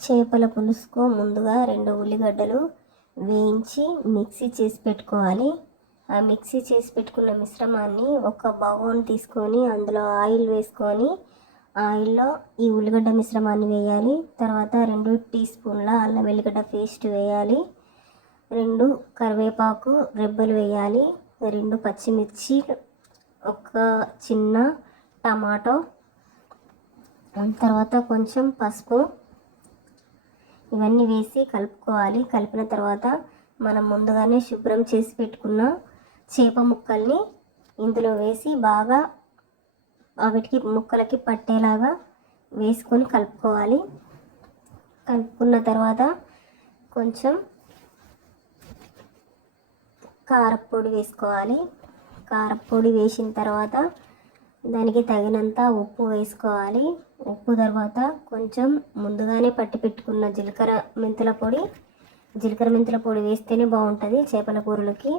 చేపల పులుసుకు ముందుగా 2 ఉల్లిగడ్డలు వేయించి మిక్సీ చేసి పెట్టుకోవాలి. ఆ మిక్సీ చేసి పెట్టుకున్న మిశ్రమాన్ని ఒక బౌల్ తీసుకొని అందులో ఆయిల్ వేసుకొని ఆయిల్లో ఈ ఉల్లిగడ్డ మిశ్రమాన్ని వేయాలి. తర్వాత 2 టీ స్పూన్ల అల్లం వెల్లిగడ్డ పేస్ట్ వేయాలి. 2 కరివేపాకు రెబ్బలు వేయాలి. 2 పచ్చిమిర్చి, ఒక చిన్న టమాటో, తర్వాత కొంచెం పసుపు, ఇవన్నీ వేసి కలుపుకోవాలి. కలిపిన తర్వాత మనం ముందుగానే శుభ్రం చేసి పెట్టుకున్న చేప ముక్కల్ని ఇందులో వేసి బాగా వాటికి ముక్కలకి పట్టేలాగా వేసుకొని కలుపుకోవాలి. కలుపుకున్న తర్వాత కొంచెం కారపొడి వేసుకోవాలి. కారపొడి వేసిన తర్వాత దానికి తగినంత ఉప్పు వేసుకోవాలి. ఉప్పు తర్వాత కొంచెం ముందుగానే పట్టి పెట్టుకున్న జీలకర్ర మెంతుల పొడి వేస్తేనే బాగుంటుంది చేపల కూరలకి.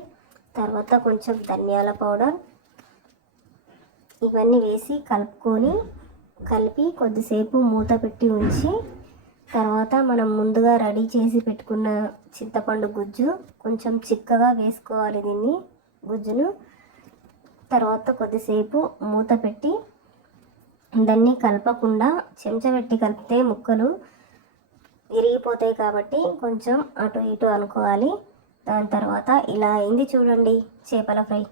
తర్వాత కొంచెం ధనియాల పౌడర్, ఇవన్నీ వేసి కలిపి కొద్దిసేపు మూత పెట్టి ఉంచి తర్వాత మనం ముందుగా రెడీ చేసి పెట్టుకున్న చింతపండు గుజ్జు కొంచెం చిక్కగా వేసుకోవాలి గుజ్జును. తర్వాత కొద్దిసేపు మూత పెట్టి దాన్ని కలపకుండా చెంచా పెట్టి కలిపితే ముక్కలు విరిగిపోతాయి కాబట్టి కొంచెం అటు ఇటు అనుకోవాలి. దాని తర్వాత ఇలా అయింది చూడండి చేపల ఫ్రై.